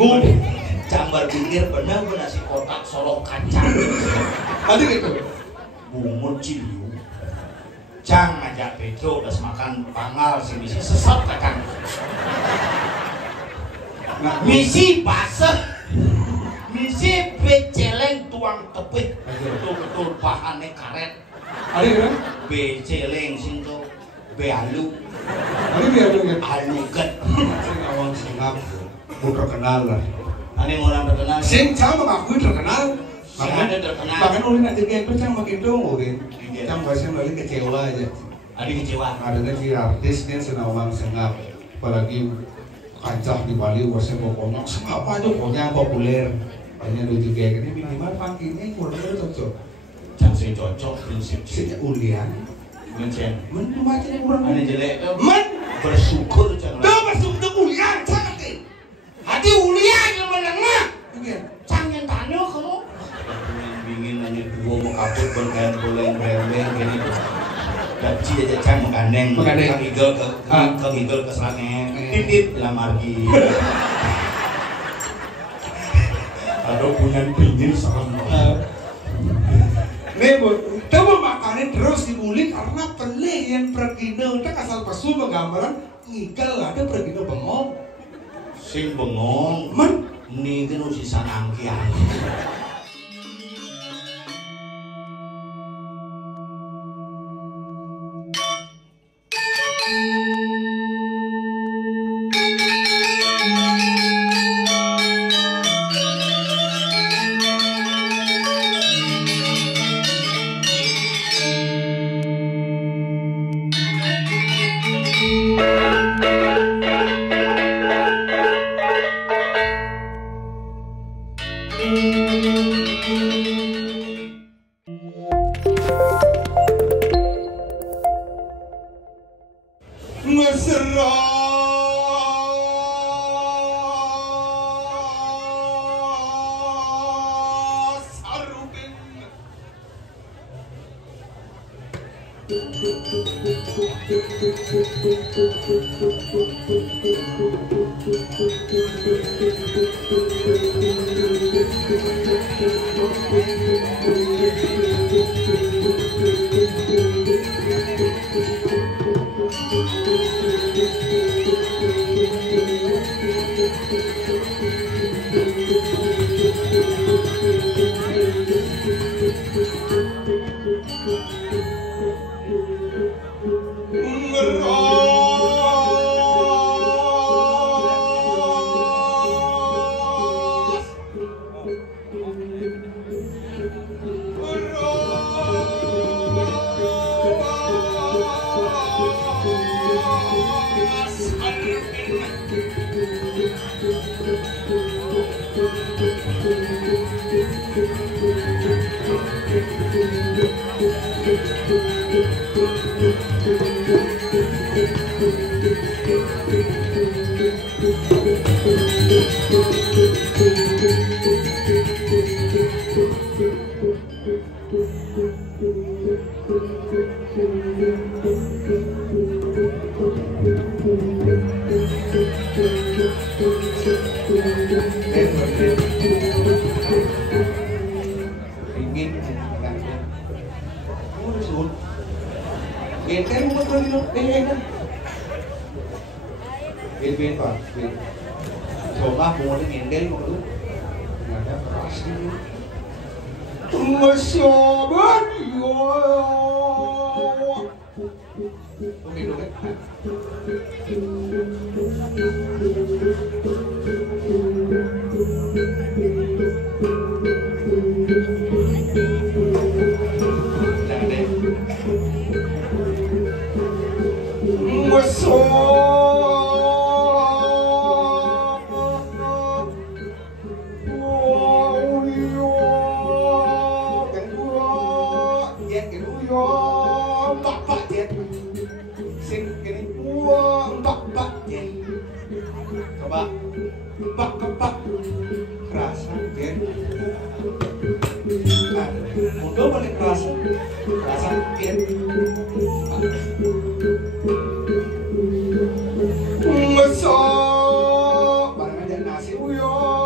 Gue cambar pikir bener-bener si kotak solok kacang. Tadi gitu. Bungut Cibiu. Cang ngajak Pedro udah makan pangal si misi sesat kakang. Nah, misi basah. Misi beceleng tuang tepih. Betul-betul bahannya karet. Ada gitu. Beceleng sinto bealu. Ada biar dong ya. Aluket. Sing awang singap. Gue terkenal lah. Ada orang terkenal. Sing Cang mengakui terkenal. Sing ada terkenal. Bahkan ulin aja gitu Cang makin dong ulin. Cang bahasnya ulin kecewa aja. Ada kecewa. Ada si artis nih senawang sengap. Apalagi kancah di Bali wasnya pokoknya sengap aja pokoknya populer. Banyak lucu kayak gini minimal pangkingnya kurang cocok. Cang sing cocok prinsip Sing ulian. mencen. Men cuma aja yang kurang. Ada jelek. Men Bersyukur jangan. dah masuk ke ulian Cang ke. Hati ulian yang menengah. Iya. Cang yang tanya kamu. Bingin nanya dua mau kaput berkain boleh breweng gini. Gaji aja Cang menggandeng. Kang Igel ke serangnya. Titip lamar gi. Aduh punya pingin sama. Nih bu, coba makanin terus dibully karena pelik yang pergino. Kita asal pasu penggambaran ngigal ada pergino bengong. Sing bengong. Men, Nih kan sisa nangkian. mesra. Sarupin. Coba mau ngendel dulu. Nggak ada pasti. Masyabat yo. Oke dong. Masuk barang aja nasi uyo.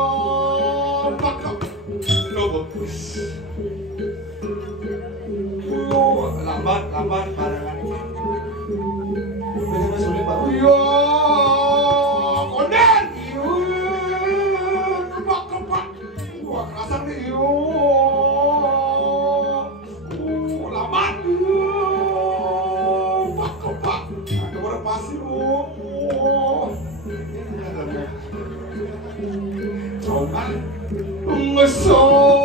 lambat barengan. Bisa sulit Pak. Iya, konden. Kepak. Wah, kerasan nih. Lambat. Kepak. Ada orang pasir. Coba ngesot.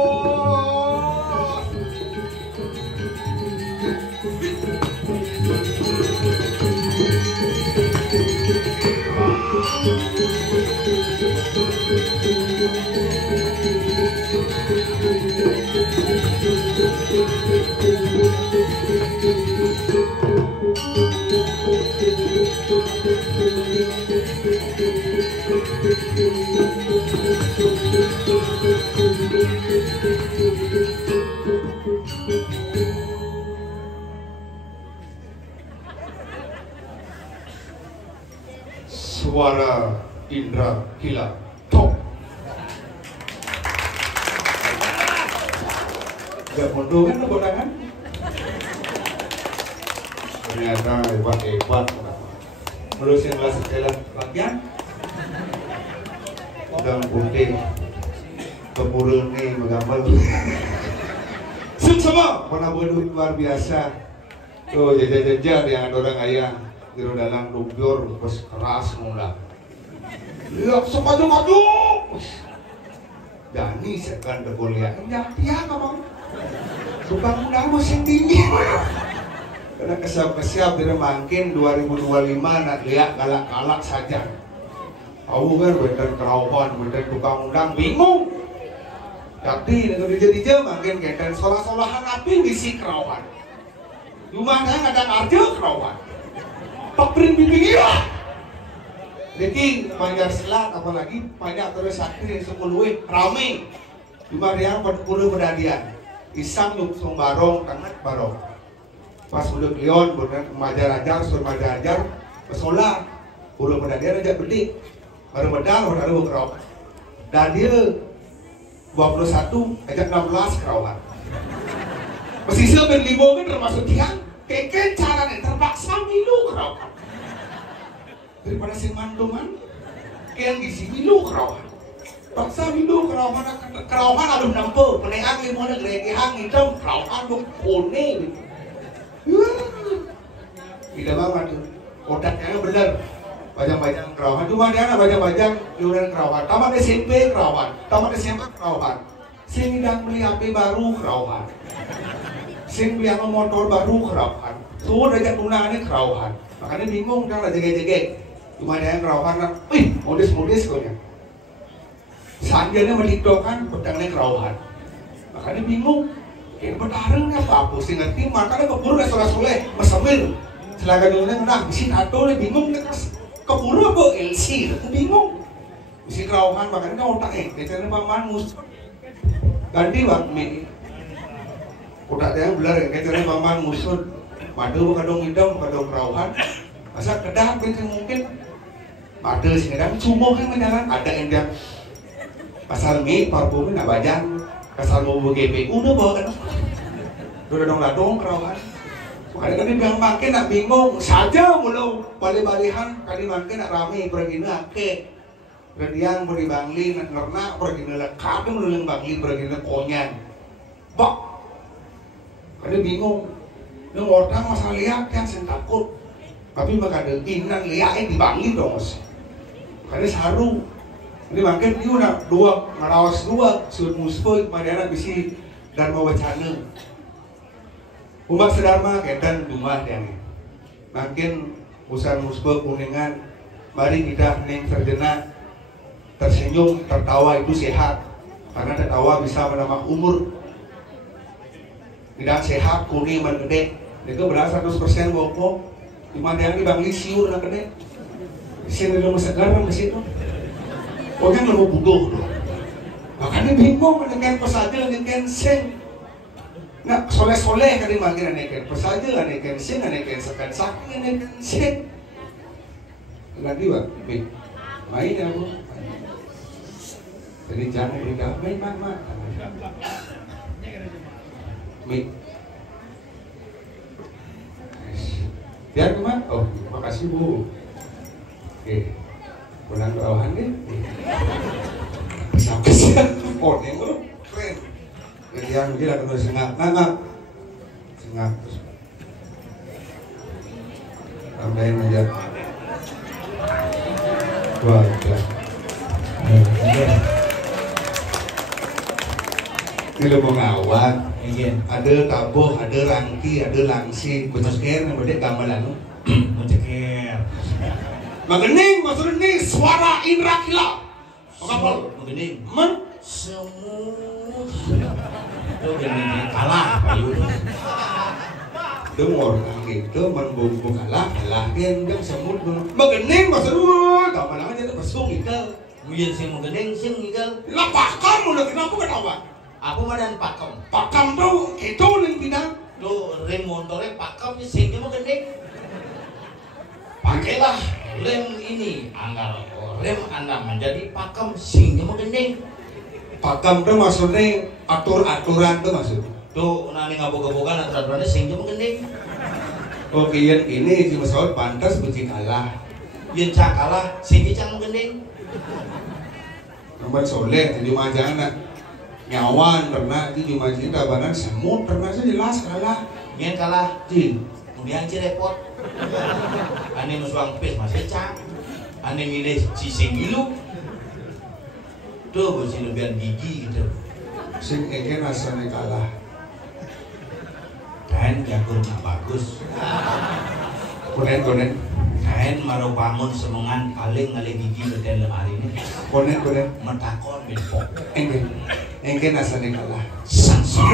Suara Indra Gila top. Gak mundur kan bodangan? Ternyata hebat. Terus yang kelas setelah bagian udang putih kepurun nih menggambar. Semua warna bodoh luar biasa. Tuh jajar yang orang ayah kira dalam dubyur terus keras mula. Lihat semaju. Dani sekan berkuliah. Ya kamu. Suka muda musim dingin. Karena kesiap dia makin 2025 nak lihat galak saja. Tahu kan bener kerawan, bener tukang undang bingung. Tapi dengan dia makin genten solah-solahan api bisi kerawan. Rumahnya kadang arjo kerawan. Pakrin bimbing iya. Jadi panjar silat apalagi panjar terus sakti 10 rame. Cuma dia puluh pedadian. Isang yuk barong tangan barong. Pas udah klion bener majar sur majar pesola. Puluh pedadian aja bedik. Baru bedal baru kerok. Dan dia 21 ajak 16 kerawan. Pesisir ben libo kan termasuk tiang. Keke cara terpaksa milu kerawan. Daripada si mandoman, kian gisi milu kerawan. Paksa milu kerawan aduh nampur. Meneang limona gerekehang hitam kerawan dong kone. Tidak banget tuh. Otaknya bener. Bajang-bajang kerawan. Cuma dia anak bajang-bajang iuran kerawan. Tamat SMP kerawan. Tamat SMA kerawan. Sing sedang beli HP baru kerawan. Sing beli motor baru kerawan. Tuh aja tunangannya kerawan. Makanya bingung kan lah jege-jege. Cuma dia yang kerawan, modis-modis konya. Sanjanya melikdokan, pedangnya kerawan. Makanya bingung. Kayak bertarung apa pusing ngerti. Makanya keburu gak soleh-soleh, mesemil. Selaga dulunya nah, bisi tato bingung keburu apa LC, bingung. Bisi kerawan, makanya otaknya. Kecilnya paman musuh. Ganti waktu udah dia belar kecilnya paman musuh. Madu kadang hitam, kadang kerawan. Masa kedah mungkin ada sih kadang sumuh yang menjalan ada yang dia pasar mie parfum nggak bajang kasar mau GPU udah bawa kan udah dong kerawan kadang-kadang bilang makin nak bingung saja mulu balik-balihan kali makin nak rame pergi nake berdiang beri bangli nak pergi lekat mulu yang bangli pergi konyan bak kadang bingung yang orang masalah lihat yang saya takut tapi maka ada inan lihat di bangli dong mas karena saru ini makin ini udah dua ngarawas dua sud muspoy mariana bisi dharma wacana umat sedharma kedan dumah yang makin usaha muspoy kuningan mari kita neng terjena tersenyum tertawa itu sehat karena tertawa bisa menambah umur tidak sehat kuning menggede itu berasa 100% boko cuma yang di bangli siur nak gede sini lu segar di situ. Orang yang lebih butuh loh. Makanya bingung dengan pesajil dengan sing. Nah, soleh-soleh kan dimanggil dengan pesajil dengan sing dengan sekan saking dengan sing. Lagi wah, main aku. Jadi jangan tidak mak. Mik. Biar mak. Oh, makasih Bu. Oke. Pulang doahan deh. Kesal. Oh, ini keren. Yang dia akan sengak. Sengak. Tambahin aja. Wah, ini mau ngawat, ada tabuh, ada rangki, ada langsing, kuceker, yang berdek gamelan, Menceker. Magening, maksudnya ini suara indra kila. Apa? Magening. Semut. Itu gening kalah payu. Dengar gitu, membungkuk kalah gendeng semut. Magening maksudnya, gamelan aja bersung itu. Mungkin sih magening sih ngigal. Lah pakam udah kenapa kenapa? Aku mah dan pakem. Pakam tuh itu nih tidak. Lo rem motornya pakem sih dia magening. Pakailah rem ini, anggar rem Anda menjadi pakem sing dia magening. Pakam tuh maksudnya atur-aturan tuh maksud. Tuh nani ngabog-gabogan aturan-aturannya sing dia magening. Oke, yang ini si Mas'ud pantas benci kalah. Yen cakalah sing dia cang magening. Nomor soleh di Majana. Nyawan pernah di Jumaji tabanan semut pernah sih jelas kalah. Yen kalah Jin. kemudian repot. Ane musuang pes masih cang. Ane milih cising gilu. Tuh bersih lebihan gigi gitu. Sing eke rasanya kalah. Kain jagur nggak bagus. Konen. Kain maru bangun semangan paling ngalih gigi beten lemari ini. Konen. Metakon binpok. Engke rasanya kalah. Sansor.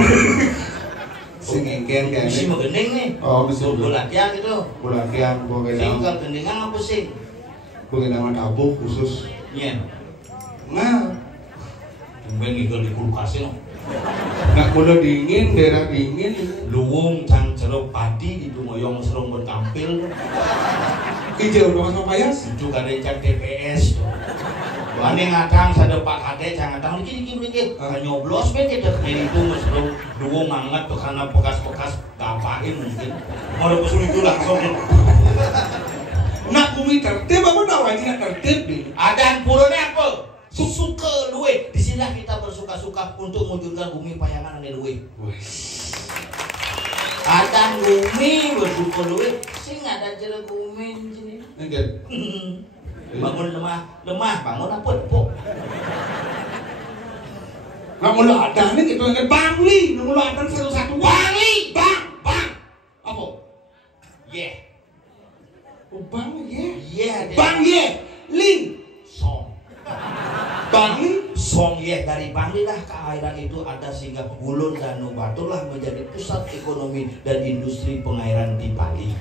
Sing engke kayak Mesti mau gending nih. Oh, mesti Gue latihan gitu. Latihan gue Tinggal gendingan apa sih? nama tabuh khusus. Iya. Nah, Tumben ngigel di kulkasnya. nggak boleh dingin, daerah dingin. Luwung cang ceruk padi itu ngoyong serung buat tampil. Hijau dong sama payas. Itu kadang cang TPS. Ane ngatang sada pak kade cang ngatang dikit. Nyoblos ben tidak kayak itu serung luwung mangat tuh karena bekas-bekas gampain mungkin. Mau ada pesul itu langsung. Nak bumi tertib apa nak wajib tertib di? Adan purone apa? Susuke luwe. Disinilah kita bersuka-suka untuk mewujudkan bumi payangan ane luwe. Adan bumi bersuka luwe. Sing ada jere bumi sini. Enggak. Bangun lemah, bangun apa depok. Nak mula ada nih kita ingat Bangli, nak mula ada satu-satu Bangli, bang. Apa? Yeah. Oh, bang ye. Yeah. Bang ye. Lin. Song. Bangli. Song ye dari Bangli lah keairan itu ada sehingga Ulun dan Batu lah menjadi pusat ekonomi dan industri pengairan di Bali.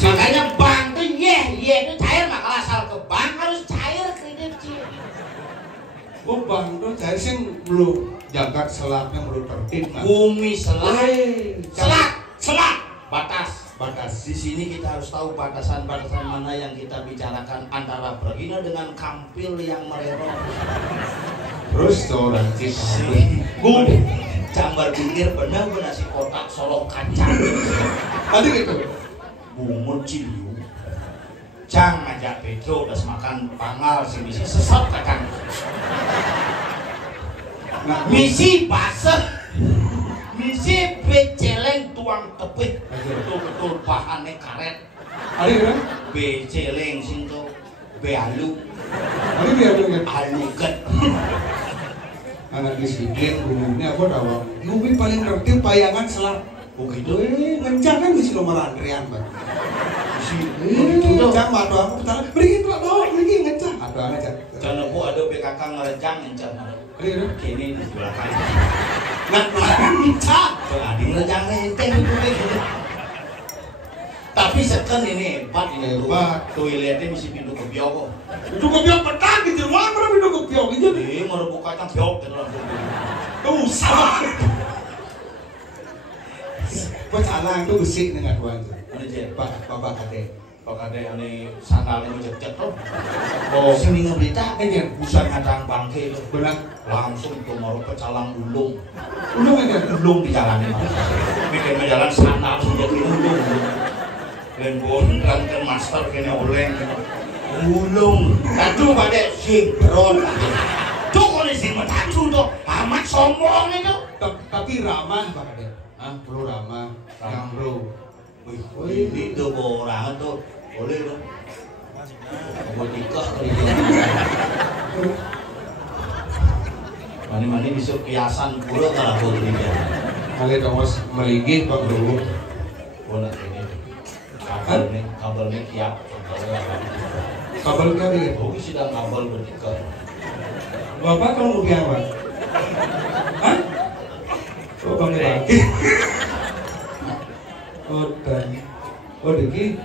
Makanya bank tuh ye itu cair maka asal ke bank harus cair kredit sih. Oh bang tuh saya sih belum jagat selatnya belum tertib. Bumi selat batas. Batas. Di sini kita harus tahu batasan-batasan mana yang kita bicarakan antara berhina dengan kampil yang mererong. Terus seorang cik Gue cambar pinggir benar-benar si kotak solok kacang. Tadi gitu. Bungut Ciliu Cang ngajak Petro udah semakan pangal si misi sesat kacang. Misi basah, misi beceleng tuang tepih, betul-betul bahannya karet. Ada kan? Beceleng sinto, bealu, Ada dia kan? aluget. Anak disiplin umumnya apa dawang? Bumi paling tertib payangan selat. Begitu. Ngencang kan misi nomor antrian bang. Begitu. Ngencang mah doang pertama beri itu doang lagi ngencang. Ada aja. Jangan lupa ada PKK ngerencang ngencang. Ada kan? Kini di belakang. Nah, ngencang. Adi ngerencang ngencang itu gitu. Tapi sekan ini hebat ini Hebat. Toiletnya mesti pintu ke biok kok. Itu kebiok petang di jeruan mana pintu kebiok itu? Iya mau buka kacang biok gitu langsung. Tuh sama. Buat alang tuh besi dengan tuan. Mana je? Bapak kade. Pakade ane sandalnya ngejek-jek loh. Oh, Sini ngeberita enggak. busan ngadang bangke itu. Benar. Langsung itu mau pecalang ulung. Ulung enggak? Ulung di jalan ini. Bikin jalan sandal sejak ini ulung. Dan gondrang ke master kena oleng. Ulung. Aduh pada sinkron. Tuh kalau sing matacu tuh amat sombong itu. Tapi ramah Pakade. Hah? Bro ramah. Yang bro. Wih, ini tuh orang tuh boleh tuh. Mau nikah kali ini. Mani-mani bisa kiasan pura kalau ini dia. Kali Thomas meligih Pak Bro. Boleh ini. Kabelnya kiap. Kabel kali. Oh, sidang kabel bertiga. Bapak kalau mau apa? Hah? Oh, Bang lagi. Oh, dan Diki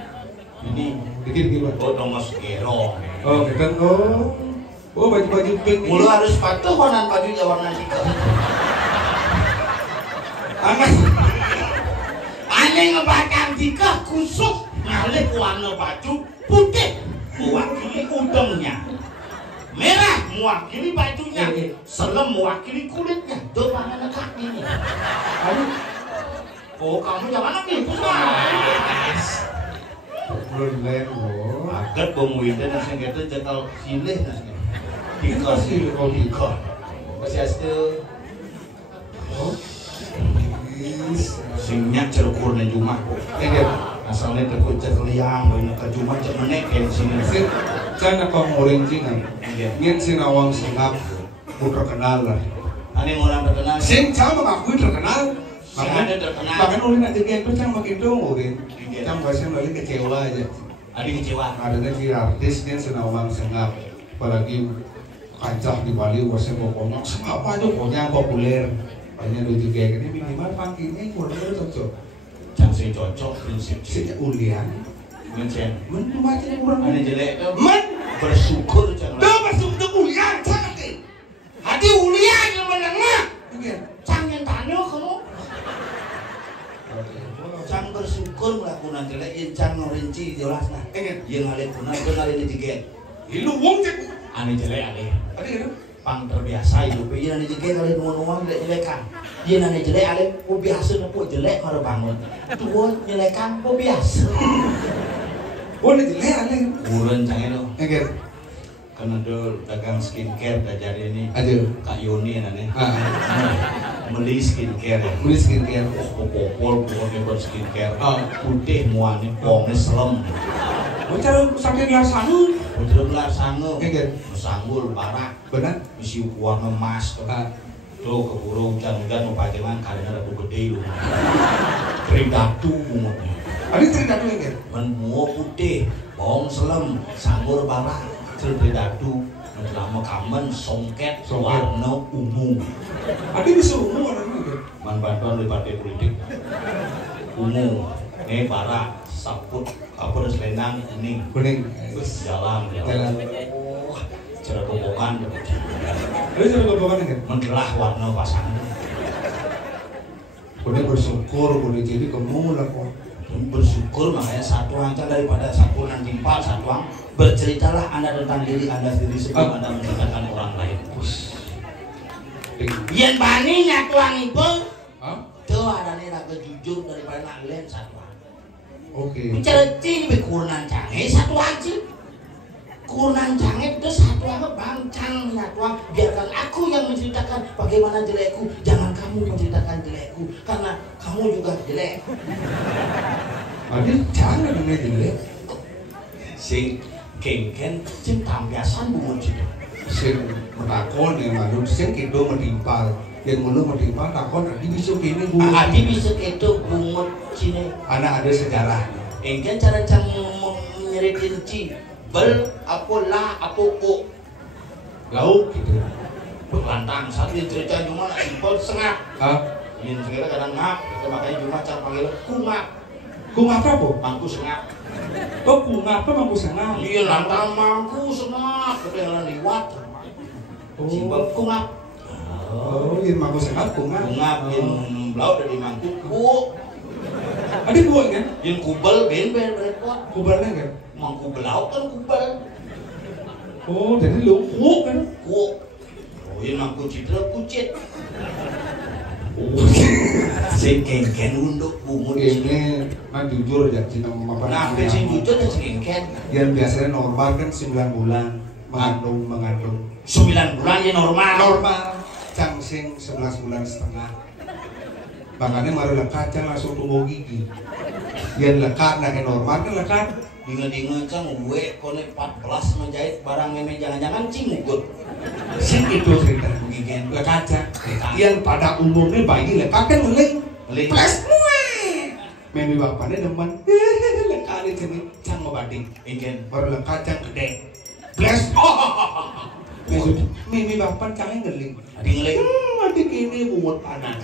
Ini gimana? oh Thomas Gero. Oh, kan oh baju pink. Mulu harus patuh konan bajunya warna tiga. Aneh ngebakar tiga khusus ngalih warna baju putih mewakili udangnya, merah mewakili bajunya, selem mewakili kulitnya, depannya kakinya. Aduh. Oh, kamu jangan gitu, Mas. Belum lain loh. Agak pemuidan yang saya kata jengkal silih nasi. Tiga silih kau tiga. Masih ada. Oh. Singnya cerukurnya Jumat. Asalnya terkucak liang, banyak ke Jumat cek menek yang sini. Saya nak ngorencingan. Ingin sinawang singap, bukan terkenal lah. Aneh orang terkenal. Sing sama mengakui terkenal. Makanya terkenal. Bahkan ulin aja gitu cang makin dong ulin. Cang bahasa lagi kecewa aja. Ada kecewa. Ada si artisnya senawang sengap, apalagi kancah di Bali bahasa pokoknya sengap aja pokoknya populer. Banyak lucu kayak gini minimal pangkingnya kurang cocok. Cang saya cocok prinsip Si ulian. Mencen. Men macamnya kurang. Aneh jelek. Men Bersyukur cang. tuh bersyukur ulian cang nanti. Hati ulian yang menengah. Cang yang tanya kamu. Cang bersyukur melakukan jelek, yang cang ngerinci jelas nah. Yang ngalih guna, itu ngalih dijigen. Lu wong cek. Aneh jelek alih. Ada gitu. Pang terbiasa hidup, iya nani jelek ngalih nuang jelek-jelekan. Iya nani jelek alih, oh biasa nepo jelek kalau bangun. Tua jelekan, oh biasa. Oh jelek alih. Bulan cang itu. Enggak. Karena dulu dagang skincare dah jadi ini. Aduh. Kak Yoni nane. Beli skincare ya. Beli skincare. Popol pokoknya buat skincare. Putih muanya, pongnya selem. Oh cara sampai gelar sangu. Udah gelar sangu. Enggak. Sanggul barak. Benar. Misi warna emas tuh. Tuh keburu hujan-hujan mau pajangan karena ada gede lu. Tridatu umumnya. Ada tridatu enggak? Menmuo putih, bawang selem, sanggur barak. Tridatu lama kamen songket warna ungu. Ada bisa ungu warna enggak? Man bantuan dari partai politik. Ungu, barak, saput, kapur selendang kuning. Kuning. Jalan. Cara bobokan. Ada cara bobokan enggak? Mengelah warna pasangan. Udah bersyukur, udah jadi kamu lah kok. Bersyukur makanya satu angka daripada satu yang timpal satu ang berceritalah Anda tentang diri Anda sendiri sebelum Anda menceritakan orang lain. Yang bani nyatuang itu, tuh ada nih raga jujur daripada nak lain satu ang. Oke. Bicara cing bekuran canggih satu aja. Kurang canggih itu satu ang bangcang nyatuang. Biarkan aku yang menceritakan bagaimana jelekku, jangan kamu menceritakan jelekku karena kamu juga jelek. Adik jangan dengan jelek. Sing kengken sing tampiasan bungun situ. Sing metakon yang malu, sing kido metimpal. Yang mulu metimpal takon adi bisa gini bu. Adi bisa gitu bungut sini. Anak ada sejarah. Engken cara cang menyeritin ci. Bel apa lah apa o. Lauk gitu. Berlantang saat dia cerita cuma simpel sengap. Ini segera kadang ngap, kita makanya cuma cara panggil kungap. Kungap apa? Mangku sengap. Oh kungap apa mangku sengap? Iya lantang mangku sengap, kita yang liwat. Simpel kungap. Oh, ini mangku sengap kungap. Kungap, yang belau dari mangku ku. Ada buat kan? Yang kubel ben repot. Kubelnya kan? mangku belau kan kubal. Oh, jadi lu kuuk kan? Kuuk. Oh, ini mangku citra kucit. Oh, Sing kengken unduk bungut. ini mah jujur aja cina apa? Nah, sing jujur dan sing kengken. Yang biasanya normal kan 9 bulan mengandung. 9 bulan ya normal. Normal. Cang sing 11 bulan setengah. Makanya mari lekat cang langsung tumbuh gigi. Yang lekat nah normal kan lekat. Dinga-dinga cang gue konek 14 menjahit barang meme jangan-jangan cingugut. Sing itu cerita Begini lekat cang. Yang pada umumnya bayi lekat kan ngeling. Plus meme bapaknya demen. Lekat ini cini cang mau banding. Ingin Baru lekat cang gede. Plus meme bapak cangnya ngeling. adi ngeling. Adik ini bungut panas.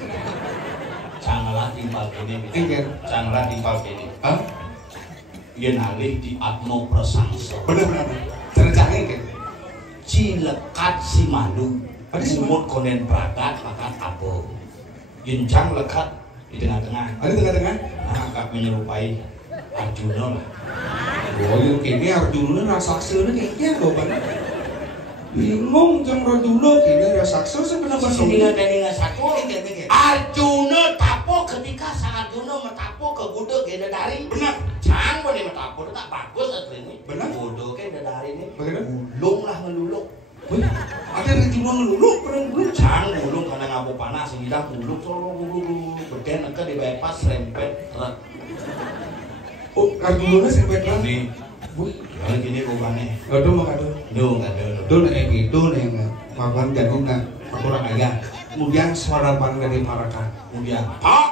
Cangalah timpal kini. Ingin. Cangalah timpal kini. Hah? Yen alih di atmo prasangsa. Bener-bener. Cara cangnya kan? Cilekat si malu. Ada si Umut konen pragat makan apa? Yen cang lekat di tengah-tengah. Ada tengah-tengah? Nah, agak menyerupai Arjuna lah. Oh, yang kini Arjuna raksasa kayaknya loh kan? Bingung jang Arjuna kini raksasa sebenarnya Sehingga dari satu Arjuna tapo ketika sang Arjuna metapo ke gudeg ke dari. Benar. Cang boleh metapo tak bagus aslinya. Benar. Gudeg ke dari ini. Bagaimana? Gulung lah ngeluluk. Wih, ada Arjuna ngeluluk, pernah ngeluluk. Cang gulung karena ngabu panas sehingga gulung solo gulung beden ke di bypass rempet truk. Oh, Arjuna sampai kan? Ini, Wih, kalau gini rupanya. aduh mah aduh. Nggak ada. Aduh nih gitu nih makan jadi nak kurang ayah. Kemudian suara pan dari parakan. Kemudian, Pak,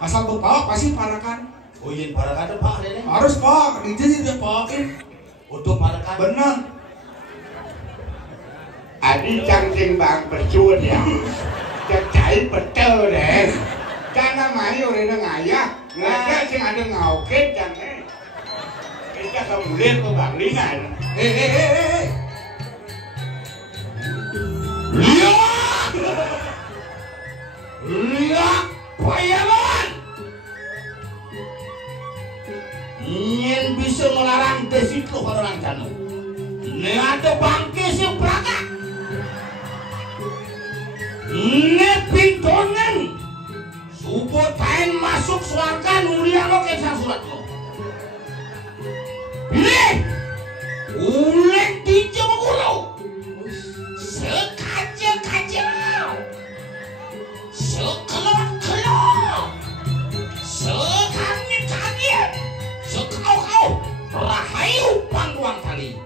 asal tuh Pak pasti parakan. oh iya para kada pak ada nih. Harus Pak, dijadi dia Pak. Untuk para kada. Benar. Adi cangking bang bercut ya, cacai betul deh. Jangan main orang ngayah, ngajak sing ada ngauket jangan. Kita kemudian ke Banglingan. Lihat, payaman. Nyen bisa melarang desit lo orang canu. Ne ada bangke si praga. Ne pintonen. Subuh tain masuk suarga nulian lo kesang surat lo. Pilih. Uleng tinja mengulau. Sekaja-kaja. Sekelot-kelot. Sekangit-kangit. Sekau-kau. Rahayu pangguang tali.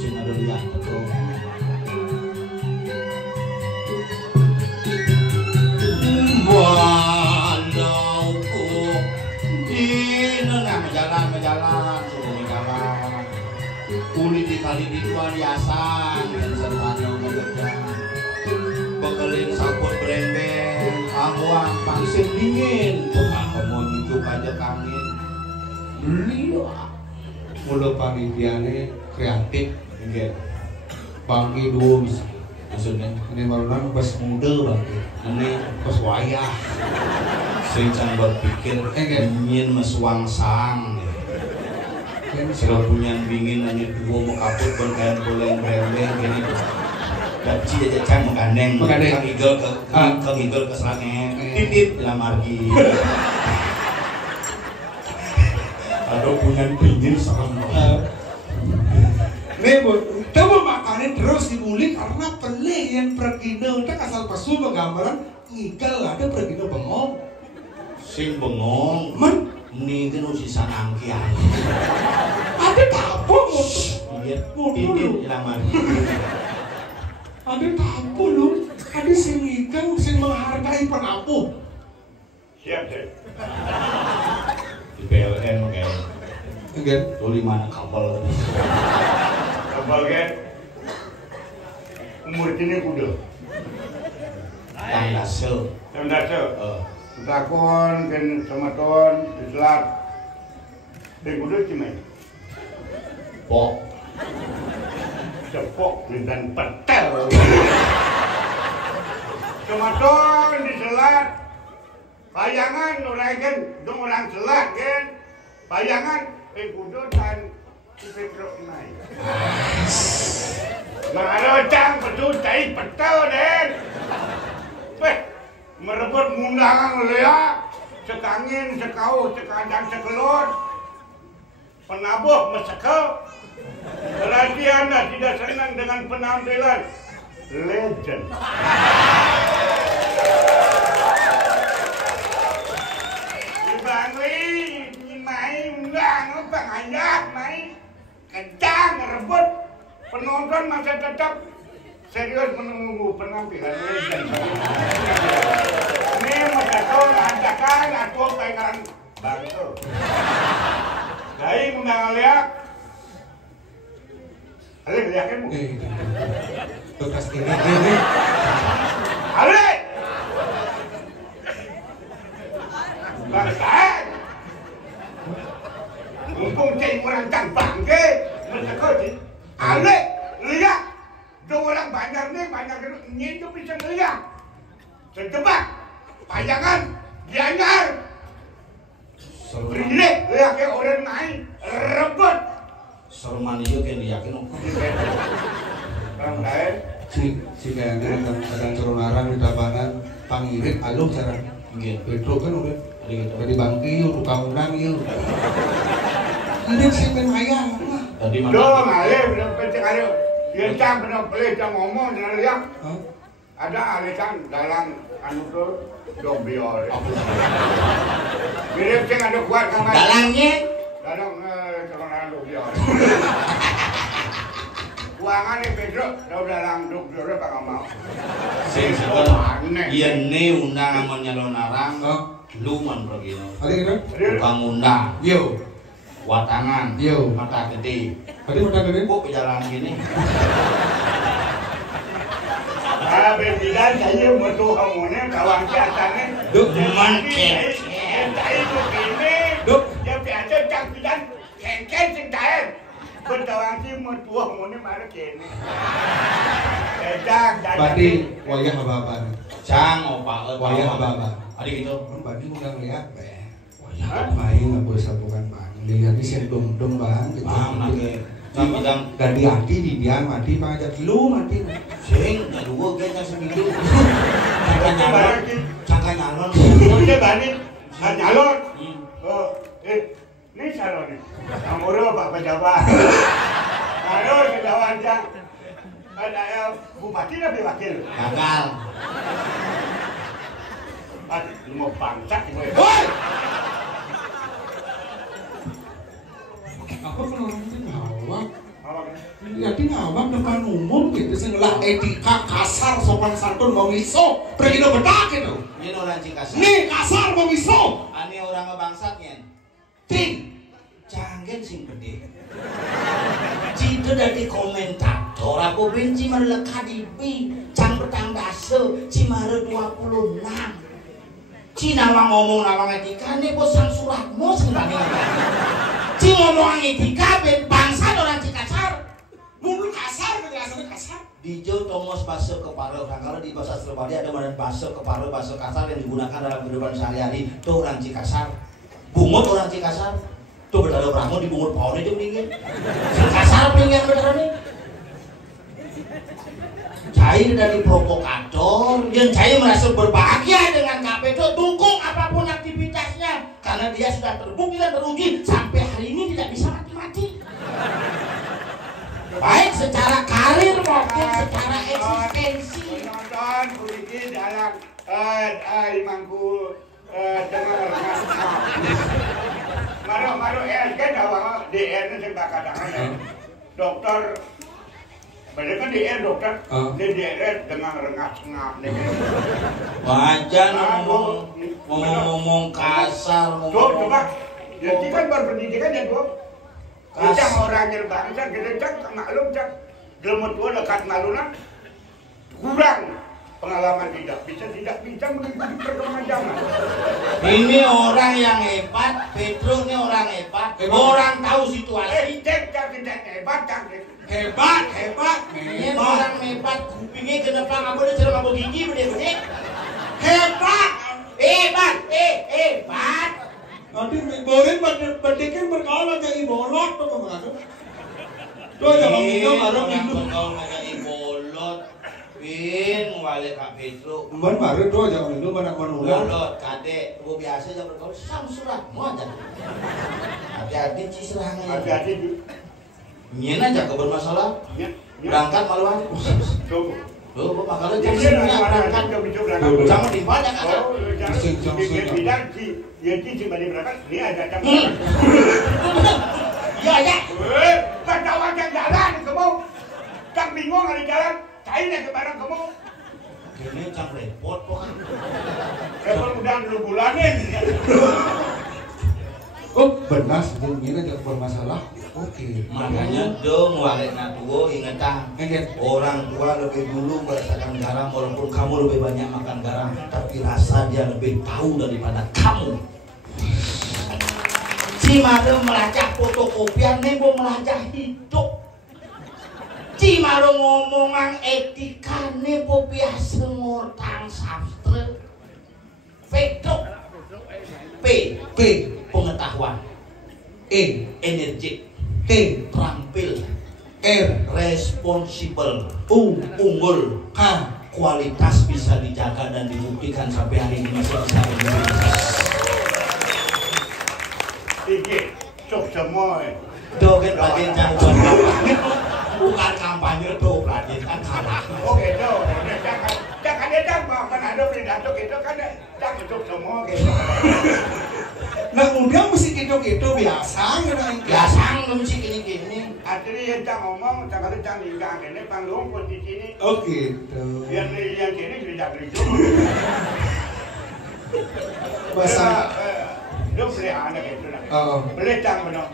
Sing ada lihat tuh. Bandauku di nengah menjalan kulit di kali di dua diasang dan serta mengerja bekelin saput brembeng amuang pangsit dingin buka kemuncuk aja kangin lihat Mula panitiane kreatif. enggak Bangki dua bisa. maksudnya Ini malunan pas muda bangki. ini Pas wayah. sing can berpikir ingin mesuang sang Kan sila punya bingin hanya dua mau kaput berkain boleh brembeng gini gaji aja cang menggandeng kang igel ke serangnya titip dalam margi aduh punya bingin serem nih bu, coba makanin terus dibuli karena pelik yang pergido. Kita asal pasu menggambaran ngigal ada pergido bengong. sing bengong Man, nih kan sisa nangkian ada tapo iya titip dalam margi ada tapo lu, ada sing ngigal, sing menghargai penapu. Siap deh. di PLN kayak Enggak. lu di mana kabel Kapal kan? Umur ini kuda. yang hasil Yang dasar. Takon kan sama ton diselat. Dan kuda cimai. pok Cepok dan petel. Sama ton diselat. Bayangan orang kan, dong orang Selat kan. Bayangan kudutan Petro naik. Nah, cang betul cai betul den. Weh, merebut mundangan lea, sekangin, sekau, sekandang, sekelon. Penabuh mesekau. Berarti Anda tidak senang dengan penampilan legend. Dibangli, main undang, apa ngajak main, kencang merebut penonton masih tetap serius menunggu penampilan legend. Ini mesekau ngajakan aku pengen bantu. Jadi undang lihat. Ale yakin mo? Tugas ini. Ale! Bakit? Mumpung kayo orang bangke, masakot eh. Ale! Lihat! Doon orang banyak nih, itu bisa lihat. Sejebak, payangan, dianyar. Berilek, lihat kayak orang main, rebut. Seruman iyo kan diyakin Orang lain si Kayane kadang suruh narang di dapanan pangirit aluh cara Petro kan udah dari bangki yuk, tukang undang yuk ini si pen ayam tadi mana? Dong, alih, bener pencet alih dia cang bener pelih, cang ngomong, jangan lihat ada alih cang dalam anu tuh dong biar mirip cang ada kuat kamar Dalangnya? dalam dong biar uangan nih Pedro, udah dalam dong biar apa nggak mau Sing sekolah iya nih undang amannya lo narang luman pergi ada gitu? tukang undang Yo watangan Yo mata gede ada mata gede? kok jalan gini berbeda saya mertu kamunya kawan katanya duk mangke saya itu gini duk dia biasa cang bidan kengken sing taen bertawang si mertu kamunya mana gini cang berarti wayah apa-apa cang opa wayah apa-apa adik gitu berarti udah ngeliat main aku sabukan bang lihat di sini dong bang bang nake bilang ganti hati di dia mati pajak lu mati sing aduh kayaknya seminggu cangka nyalon udah balik nyalon ini calon nih amuro pak pejabat halo pejabat cang ada bupati lebih wakil gagal aduh mau bangsak gue apa kalau orang itu ngawak jadi ngawak depan umum gitu sih ngelah etika kasar sopan santun mau miso pergi lo bedak gitu ini orang Cikasar nih kasar mau miso ini orang ngebangsatnya ting jangan sing gede Cito dari komentator aku benci mereka di B cang petang dase Cimare 26 Cina ngomong nawang etika nih bos sang suratmu sebenarnya Ci ngomong etika bangsa orang Cikasar mulu kasar kejelasan kasar di Jawa Tomos bahasa kepala orang kalau di bahasa Surabaya ada mana bahasa kepala bahasa kasar yang digunakan dalam kehidupan sehari-hari itu orang Cikasar bungut orang Cikasar tuh berada orang di bungut pohon itu mendingin Cikasar mendingin beneran nih cair dari provokator yang cair merasa berbahagia dengan KPD dukung apapun aktivitasnya karena dia sudah terbukti dan teruji sampai hari ini tidak bisa mati-mati baik secara karir maupun secara eksistensi penonton kuliti dalam imangku dengar maru kan awang DR nya sing kadang-kadang dokter banyak kan DR dokter di DR dengan rengah-rengah wajan ngomong kasar coba jadi kan berpendidikan ya dua Cang orang yang bangsa gede cang maklum cang gelem tua dekat maluna kurang pengalaman tidak bisa mengikuti perkembangan zaman. Ini orang yang hebat, Petro ini orang hebat, orang tahu situasi. Tidak hebat cang hebat. Ini orang hebat, kupingnya kenapa nggak boleh cerita mabuk gigi bede. hebat Hebat. Nanti boleh berdekin berkaul aja ibolot tuh kemana? Tuh jangan minum baru minum. Berkaul aja ibolot. Pin wale Kak Petro. Mbak baru tuh jangan minum anak manulah. Bolot kadek, gua biasa aja berkaul samsurat mau aja. Hati-hati ciserangnya. Hati-hati. Nyen aja ke bermasalah. Berangkat maluan. Loh, kok makalnya jangan berangkat. Jangan dibanyak kan. Jangan Yanti balik berangkat, ini ada jam. Ya. Kan tahu yang jalan kamu. Kan bingung ada jalan. Cair ke barang kamu. Ini cang repot kok. Repot udah 2 bulanin. Oh, benar ini ada bermasalah. Oke. Makanya dong wale natuo ingetang. Orang tua lebih dulu merasakan garam walaupun kamu lebih banyak makan garam, tapi rasa dia lebih tahu daripada kamu. Cimaro melacak fotokopian nebo melacak hidup. Cimaro ngomongan etika nebo biasa ngortang sastra. P pengetahuan. Energi. Terampil. Responsibel. Unggul. Kualitas bisa dijaga dan dibuktikan sampai hari ini masih bisa Iki, sok semua. Dogen Raden jangan bukan kampanye tuh Raden kan salah. Oke tuh, jangan dia kan ada pidato gitu kan jangan sok semua gitu. Nah udah mesti gitu biasa gitu. Biasa mesti gini. Artinya yang jangan ngomong, jangan hingga ini panggung posisi ini. Oke. Yang ini gereja-gereja. Bahasa. Dia beli anak itu lah. Beli jangan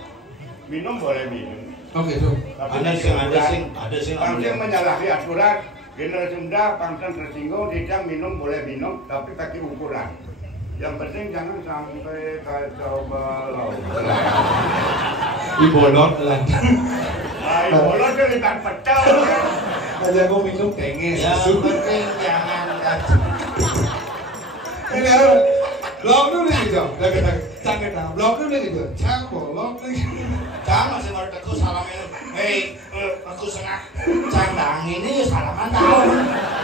minum boleh minum. Oke tuh. Ada sing Panggung menyalahi aturan. Generasi muda panggung tersinggung tidak minum boleh minum tapi pakai ukuran. Yang penting jangan sampai kacau balau. Ibolot lah. Ibolot itu lipat pecel. Aja aku minum tenges. Yang penting jangan kacau. Blog dulu nih Jo, jangan dah. Blog dulu nih Jo, jangan bolong nih. Jangan masih mau teku salamin. Hei, aku sengah. Jangan ini salaman tahu.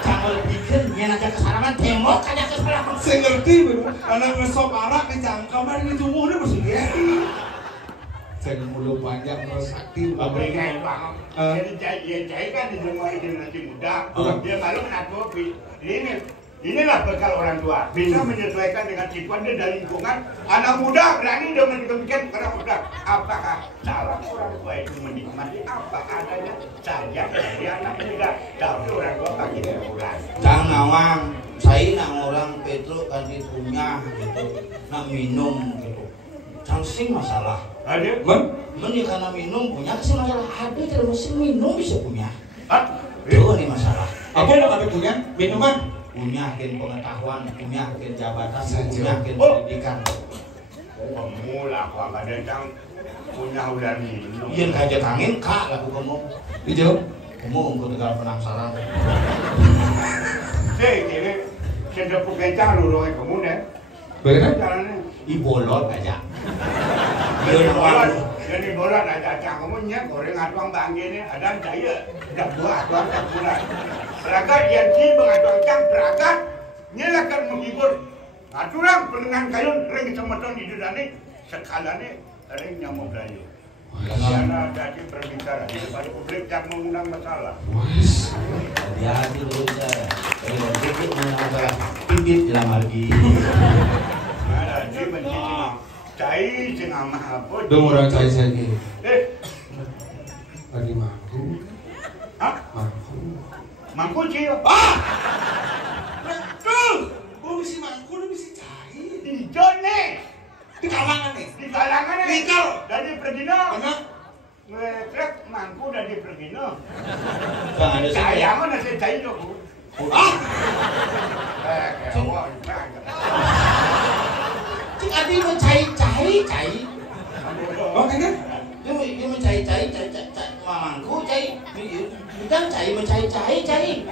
Jangan bikin nyen aja kesalaman tembok aja kesalaman. Saya ngerti bener. Anak ngesop arak di cangkaman ini tunggu nih mesti ya. Saya mulu panjang terus aktif. Tapi kayak bang, jadi jai kan di semua generasi muda. Dia malu menatupi ini. Inilah bekal orang tua, bisa menyesuaikan dengan situasi dan lingkungan. Anak muda berani dia memikirkan orang muda. Apakah salah orang tua itu menikmati apa adanya saja dari anak muda? Tapi orang tua bagi orang. Jangan ngawang, saya nak orang Petro kan punya gitu, nak minum gitu. Jangan sing masalah. Ada? Ya karena minum punya sih masalah. Ada tidak mesin minum bisa punya. Itu nih masalah. Apa yang ada punya? Minuman? Punya pengetahuan, punya jabatan, punya Saja. pendidikan. Kamu lah, kok ada yang punya udah minum. Iya kaja angin kak lagu kamu. Hijau. Kamu untuk tegal penasaran. Ini sendok kencang lurus kamu deh. Bener? Jalannya. Ibolot aja. Jadi bolat aja kamu nyak goreng atuang bangke ini ada jaya dak buah atuang dak bulan. Berangkat yang si mengatuang cang berangkat nyelakan menghibur. Aturan penengan kayun ring kecamatan di dudane sekalane ring nyamuk dayu. Karena jadi berbicara di depan publik yang mengundang masalah. Hati-hati dulu saya. Kalau sedikit mengenai pipit dalam lagi. Ada di mencicipi cai jangan apa. Dong orang cai saya gini. Lagi mangku. Hah? Mangku. Mangku cio. Betul. Oh mesti mangku, lu mesti cai. Hijau nih. Di kalangan nih. Di kalangan nih. Nikal. Dari Pergino. Mana? Ngetrek mangku dari Pergino. Jangan ada Saya mana saya cai tu. Ah. Awak Cik Adi mencai-cai. Oh kan? Dia mencai-cai, mamangku cai. Bukan cai mencai-cai.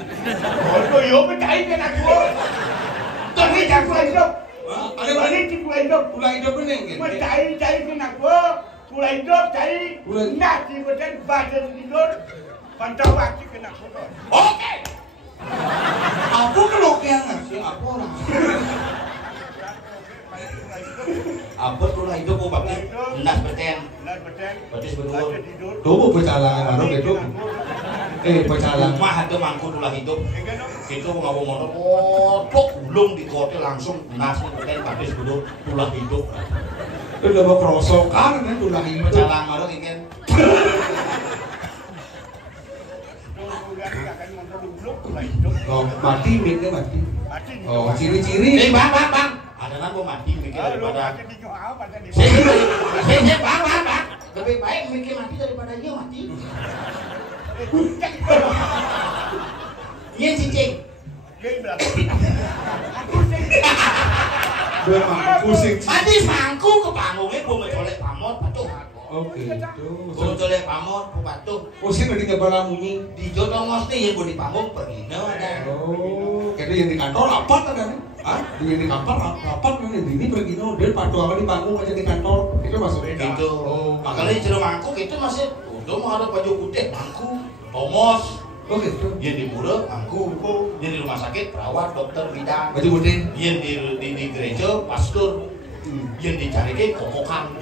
Oh, yo mencai kan aku. Tapi jangan hidup. Ada balik di pula hidup. Pula hidup ini kan? Cai kena gua, pula hidup cai. Nak di badan badan tidur, pantau waktu kena gua. Oke. Aku kalau yang ngasih aku orang. Apa pula hidup kok bakti? Nas beten. Batis berdua. Tuh bercalangan baru gitu. Bercalang. Mah ada mangku tulah hidup. Itu ngomong ngomong. Oh, kok ulung di hotel langsung nas beten batis berdua tulah hidup. Itu udah kerosokan kan tulah hidup. Bercalang baru ingin. Oh, mati miknya mati. Oh, ciri-ciri. Bang. Ada nambah mati mikir daripada. Saya bang. Lebih baik mikir mati daripada dia mati. Iya cicing. Pusing. Mati mangku ke panggungnya gua mencolek pamot patuh. Oke, Gua mencolek pamot patuh. pusing udah ngebala munyi. Di jodoh mesti yang gua di panggung pergi. Ada. Oh, kayaknya yang di kantor rapat ada nih. Yang di kantor rapat kan ini pergi no, dia patuh apa di panggung aja di kantor. Itu masuk Gitu. Makanya cerita mangkuk itu masih udah mau ada baju putih mangkuk, tomos. Oh gitu. Yang di pura mangkuk, yang di rumah sakit perawat, dokter, bidan. Baju putih. Yang di gereja pastor. Yang dicari ke kokokan.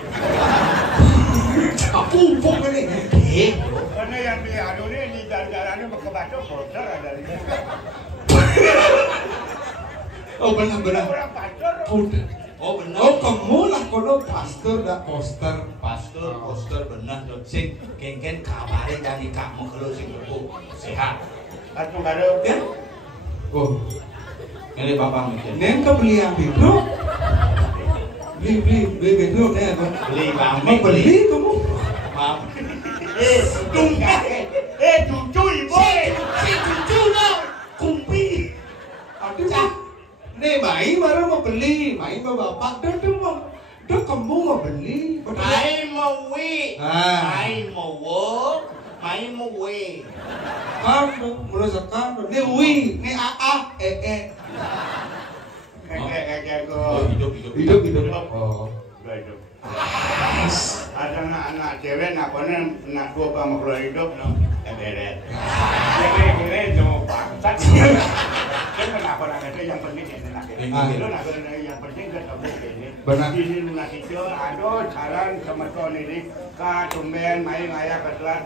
Aku umpuk ini. Gitu. Karena yang di anu ini di jalan-jalannya kebaca poster ada di sini. Oh benar. Orang pastor. Putih. Oh benar. Oh kamu lah kono pastor dak poster. Poster benar dong. Sing kengken kabarin dari kamu kalau sing beku sehat. Langsung ada. Ya? Oh, Ini bapak mikir. neng kebeli yang itu. Beli beduk ya kan? Beli bang. Mau beli kamu? Maaf. Tunggal. Cucu ibu. Si cucu dong. Kumpi. Aduh. Nih Mai baru mau beli, Mai mau bapak tuh mau, kamu mau beli? Mai mau we. Ah. Mai mau we. Kamu mulai sekarang, nih wi, nih hidup. Oh. Ada anak cewek nak gua sama keluarga hidup no. Beret. Kira-kira itu bangsat. Kenapa itu yang penting ini nak. Itu nak yang penting kan kamu ini. Benar. Di sini nak itu aduh jalan sama tahun ini ka tumben main ayah ketelan.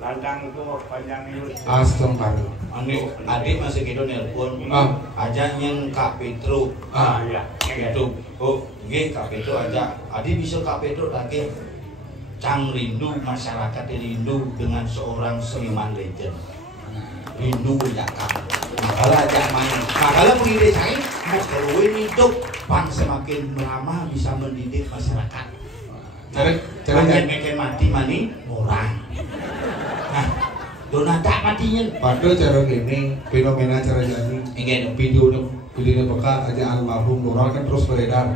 Landang itu panjang itu. Astagfirullah. Adik masih gitu nelpon. Aja yang Kak Petro. Iya. Gitu. Oh, nggih Kak Petro aja. Adik bisa Kak Petro lagi. Cang rindu masyarakat rindu dengan seorang seniman legend. Rindu ya Kak. Kalau aja main. Kalau mendidik saya, kalau hidup, bang semakin lama bisa mendidik masyarakat. Cara Makin mati mani orang. Nah, donata matinya. Padahal cara gini, fenomena cara jadi. Ingin Videonya bekas aja almarhum Doral kan terus beredar.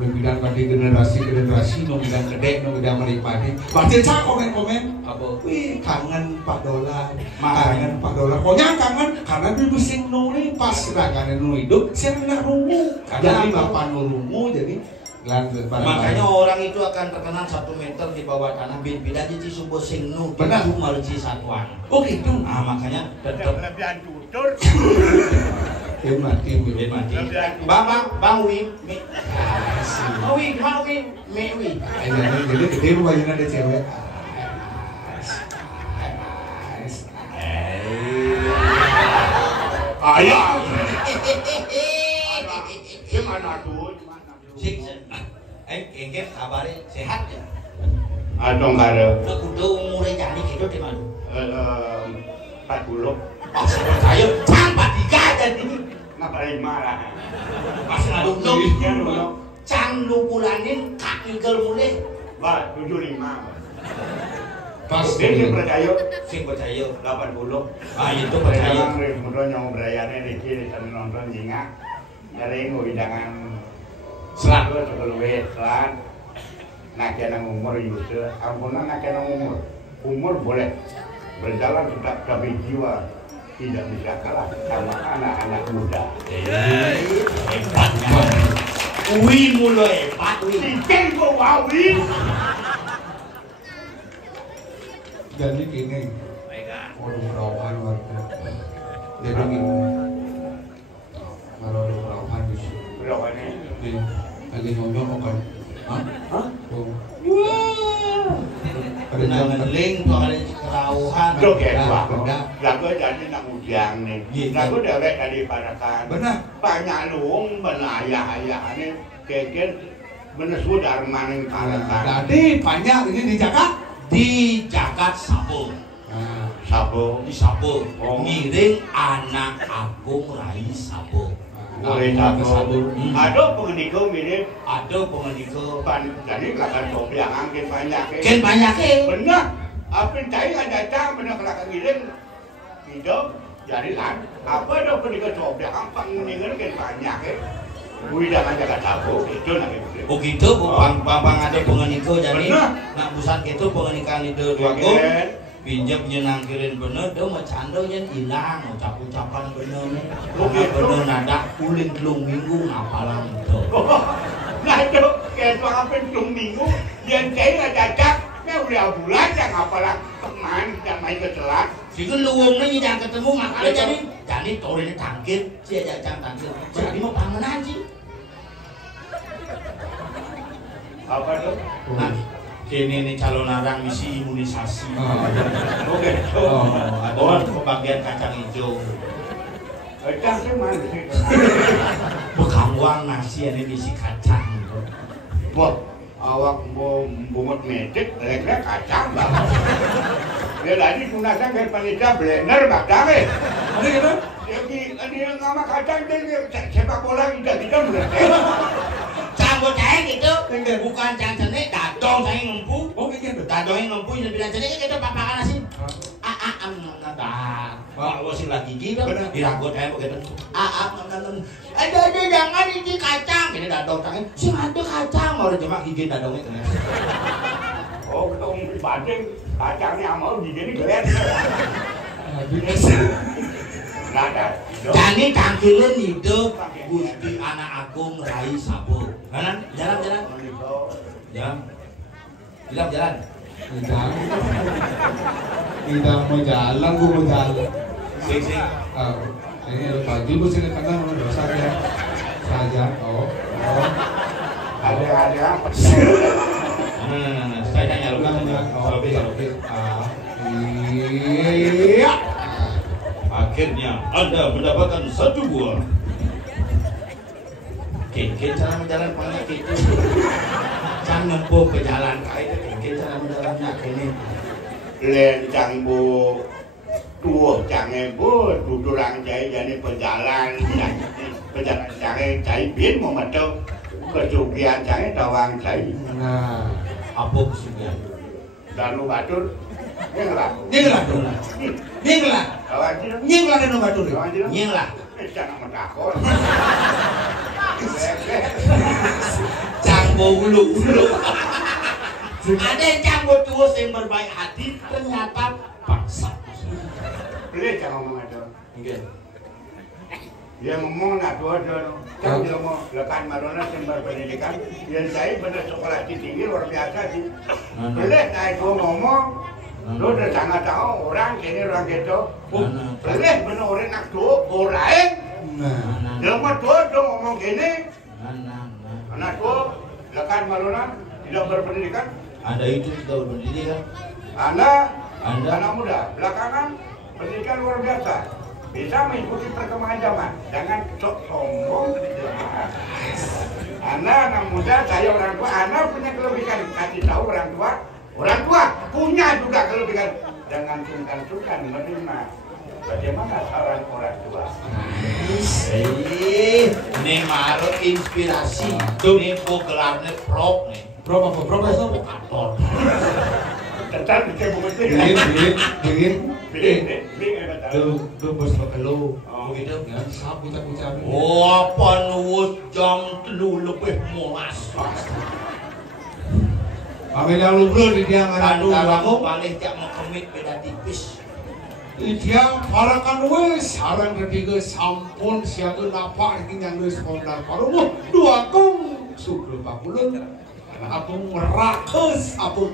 Bidang pada generasi, bidang gede, bidang menikmati. Baca cak komen. apa? Wih, kangen Pak Dolar. Makanya. Kangen Pak Dolar. Pokoknya kangen karena dulu sing nuri pas sedangkan nu hidup, saya nggak rungu. Jadi bapak nurungu jadi lanjut pada. Makanya orang itu akan terkenal 1 meter di bawah tanah beda aja ci subuh sing nu Benar. itu malu ci satuan. Oh gitu. Nah, makanya tetap Kelebihan tutur. Dia mati. Bang Wi, Wi, gimana Wi? Wi. Jadi gede rumahnya ada cewek. Ayah. Gimana tuh? Sik, engke kabare sehat ya. Adong karo. Udah kudu umure jani gitu di mana? 40. Oh, saya tanpa dikajan ini. Ngapain marah? Pas ngaduk Iya, dong. dong. Cang lu bulanin kak ngigel mulai. Bah, 75. Pas Dia sing percaya Sing percaya. 80. Ah itu percaya. Mudah nyong berayane iki nonton jinga. Nyari hidangan Selat. Sekeluwe selat. Nak nang umur itu, ampunan nak nang umur. Umur boleh berjalan tetap tapi jiwa tidak bisa kalah sama anak-anak muda. Hebatnya. Uwi mulai hebat wi. Cincin kok wawi. Jadi gini. Waduh perawahan warga. Jadi gini. Malah perawahan di sini. Perawahannya. Lagi nyonyok kan. Hah? Oh. Ada ngeling tuh ada kerauhan. Itu kayak tua. Lagu jadi nak ujang nih. Lagu dewek dari Parakan. Benar. Banyak luung benar ayah-ayah ini keken bener sudah maning Parakan. Jadi banyak ini di Jakarta. Di Jagat Sabo. Sabo. Di Sabo. Ngiring anak Agung Rai Sabo. Rai Sabo. Ada pengendiko mirip. Ada pengendiko. Jadi kelakar topi yang angin banyak. Ken banyak Benar. Apa yang cari ada datang benar kelakar ngiring. Hidup. Jadi kan. Apa ada pengendiko topi yang pengendiko ken banyak. Udah aja Jagat Sabo. Itu nanti. Oh gitu, bang ada pengendiko jadi. Nak pusat gitu pengendikan itu dua gong. Pinjam nyenangkirin bener, dia mah canda yen hilang, ucap-ucapan bener nih. Bener nada ulin telung minggu ngapalan itu. Nah itu kayak tuang apa telung minggu, yang saya nggak cacak, udah bulan yang ngapalan teman yang main kecelak. Si kan luwungnya jangan ketemu makanya jadi torin tangkir, si aja jangan tangkir. Jadi mau panganan sih. Apa tuh? Nah, ini calon narang misi imunisasi. Oke. Ada kebagian kacang hijau. Kacang sih mana sih? Bekangwang nasi ini misi kacang. Wah, awak mau bungut medik, lek-lek kacang banget. Dia lagi gunakan kayak panitia blender kacang eh. Ada gitu? Jadi yang nama kacang dia sepak bola tidak blender. Canggut saya gitu, bukan cang cenek, dadong saya ngempu. Oh gitu. Dadongnya ngempu, yang bilang ceneknya gitu papakan nasi. Wah, sih lagi gitu, diragot saya begitu. Ada jangan ini kacang, ini dadong cangin. Sih ada kacang, mau cuma gigi dadongnya ternyata. Oh, ketemu banding kacangnya mau gigi ini gelet. Nggak ada. Jadi tangkilin hidup Gusti Anak Agung Rai Sabo. Jalan. Jalan. Tidak mau jalan, gua mau jalan. Sing. Ini ada baju gua sini karena mau dosa ya. Saja. Oh. Ada. Saya tanya lu kan. Iya. Akhirnya Anda mendapatkan satu buah. Kengken cara menjalan banyak itu. Jangan nempuh ke jalan kaya itu. Kengken cara menjalannya ini. Lencang bu, tuh jangan bu, dudurang jai jadi pejalan jangan jai bin mau metu kesugihan jangan tawang jai. Nah, apa kesugihan? Lalu batur, nyenglah. Nyenglah dan batur. Nyenglah. Jangan menakut. Cangbo ulu. Ada yang cangbo tua yang berbaik hati ternyata paksa. Boleh jangan ngomong ada. Enggak. Dia ngomong nak dua. Jangan dia ngomong lekan marona yang berpendidikan. Yang saya benar sekolah tinggi luar biasa sih. Boleh naik gua ngomong. Lu udah sangat tahu orang kini orang gitu. Boleh benar orang nak dua orang. Dia mau dua ngomong gini. Anak dua lekan marona tidak berpendidikan. Anda itu sudah berpendidikan. Anak muda belakangan pendidikan luar biasa. Bisa mengikuti perkembangan zaman. Jangan sok sombong. Anak muda, saya orang tua. Anak punya kelebihan. Kasih tahu orang tua. Orang tua punya juga kelebihan. Jangan sungkan-sungkan menerima. Bagaimana saran orang tua? Ini marut inspirasi. Ini gelarnya prop nih. Prop apa? Profesor? Kantor. Tetap bisa begitu. Bilin. Lu bos lu. Begitu. Ya, sab ucap-ucap. Oh, apa nuwus jam 3 lebih molas. Ambil yang lu di dia ngadu kamu balik jak mau kemit beda tipis. Dia parakan wes sarang ketiga sampun siaga napa iki yang geus pondar paruh dua kong Sugro Pakulun. Apung rakeus apung.